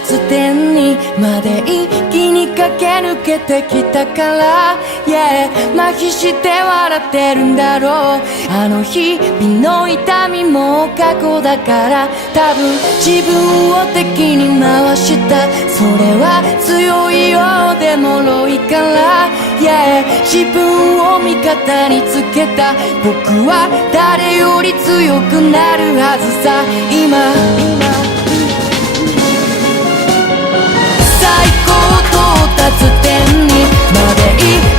達点にまで一気に駆け抜けてきたから、yeah、麻痺して笑ってるんだろう。あの日々の痛みも過去だから、多分自分を敵に回した。それは強いようで脆いから、yeah、自分を味方につけた。僕は誰より強くなるはずさ。今最高到達点にまで